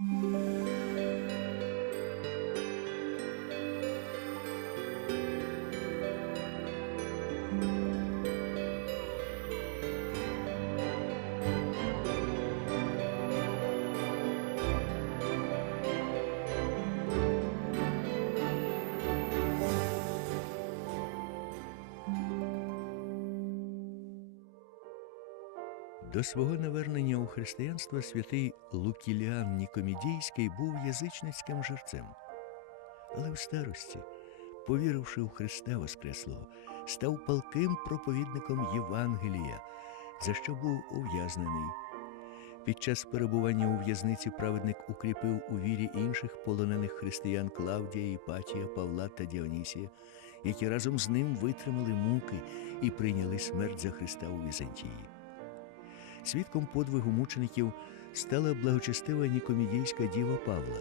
Música До свого навернення у християнство святий Лукіліан Нікомідійський був язичницьким жерцем. Але в старості, повіривши у Христа Воскреслого, став палким проповідником Євангелія, за що був ув'язнений. Під час перебування у в'язниці праведник укріпив у вірі інших полонених християн Клавдія, Іпатія, Павла та Діонісія, які разом з ним витримали муки і прийняли смерть за Христа у Візантії. Свідком подвигу мучеників стала благочестива нікомідійська діва Павла.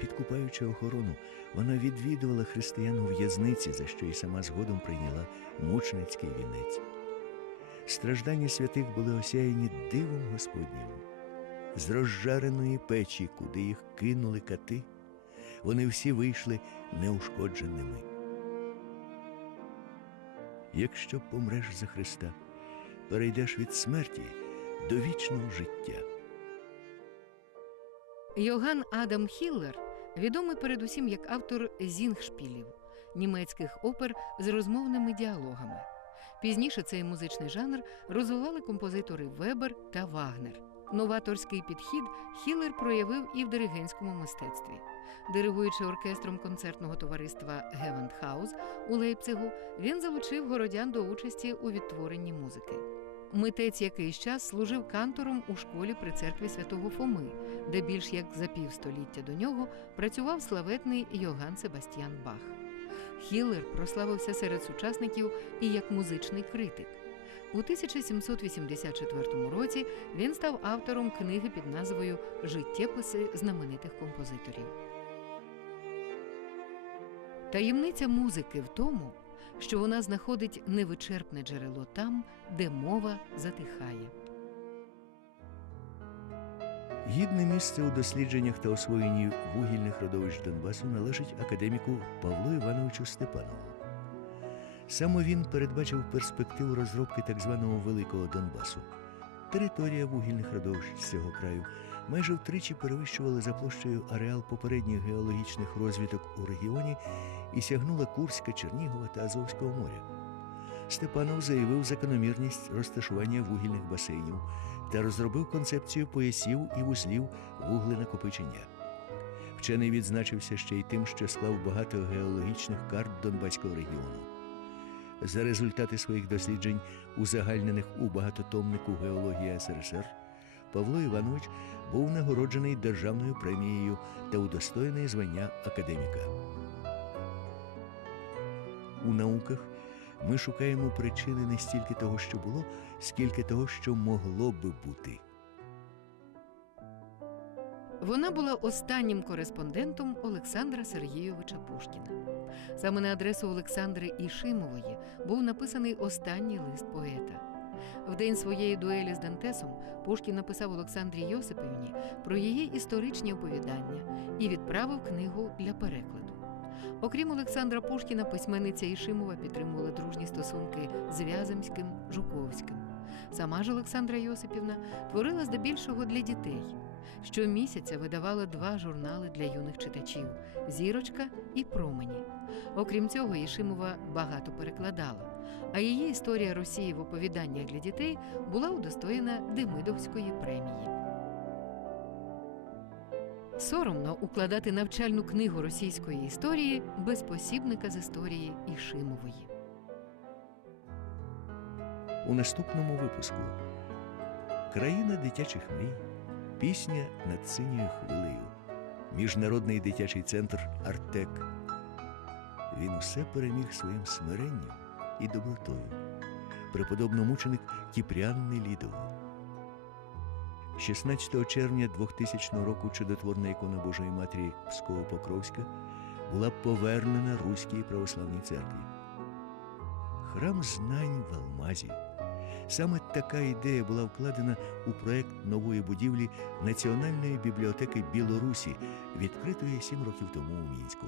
Підкупаючи охорону, вона відвідувала християн у в'язниці, за що й сама згодом прийняла мученицький вінець. Страждання святих були осяяні дивом Господнім. З розжареної печі, куди їх кинули кати, вони всі вийшли неушкодженими. Якщо помреш за Христа, перейдеш від смерті до вічного життя. Йоган Адам Хіллер відомий передусім як автор зінгшпілів німецьких опер з розмовними діалогами. Пізніше цей музичний жанр розвивали композитори Вебер та Вагнер. Новаторський підхід Хіллер проявив і в диригентському мистецтві. Диригуючи оркестром концертного товариства Гевендхаус у Лейпцигу, він залучив городян до участі у відтворенні музики. Митець якийсь час служив кантором у школі при церкві святого Фоми, де більш як за півстоліття до нього працював славетний Йоган Себастьян Бах. Хіллер прославився серед сучасників і як музичний критик. У 1784 році він став автором книги під назвою Життєписи знаменитих композиторів. Таємниця музики в тому, що вона знаходить невичерпне джерело там, де мова затихає. Гідне місце у дослідженнях та освоєнні вугільних родовищ Донбасу належить академіку Павлу Івановичу Степанову. Саме він передбачив перспективу розробки так званого Великого Донбасу. Територія вугільних родовищ цього краю майже втричі перевищувала за площею ареал попередніх геологічних розвиток у регіоні і сягнула Курська, Чернігова та Азовського моря. Степанов заявив закономірність розташування вугільних басейнів та розробив концепцію поясів і вузлів вугленакопичення. Вчений відзначився ще й тим, що склав багато геологічних карт Донбаського регіону. За результати своїх досліджень, узагальнених у багатотомнику Геологія СРСР, Павло Іванович був нагороджений державною премією та удостоєний звання академіка. У науках ми шукаємо причини не стільки того, що було, скільки того, що могло би бути. Вона була останнім кореспондентом Олександра Сергійовича Пушкіна. Саме на адресу Олександри Ішимової був написаний останній лист поета. В день своєї дуелі з Дантесом Пушкін написав Олександрі Йосипівні про її історичні оповідання і відправив книгу для перекладу. Окрім Олександра Пушкіна, письменниця Ішимова підтримувала дружні стосунки з Вяземським, Жуковським. Сама ж Олександра Йосипівна творила здебільшого для дітей. Щомісяця видавала два журнали для юних читачів Зірочка і Промені. Окрім цього, Єшимова багато перекладала, а її історія Росії в оповіданнях для дітей була удостоєна Демидовської премії. Соромно укладати навчальну книгу російської історії без посібника з історії Ішимової. У наступному випуску Країна дитячих мрій, пісня над синьою хвилею, Міжнародний дитячий центр Артек. Він усе переміг своїм смиренням і добротою. Преподобномученик Кіпрян Нелідов. 16 червня 2000 року чудотворна ікона Божої Матері Псково-Покровська була повернена Руській православній церкві. Храм знань в Алмазі Саме така ідея була вкладена у проект нової будівлі Національної бібліотеки Білорусі, відкритої сім років тому у Мінську.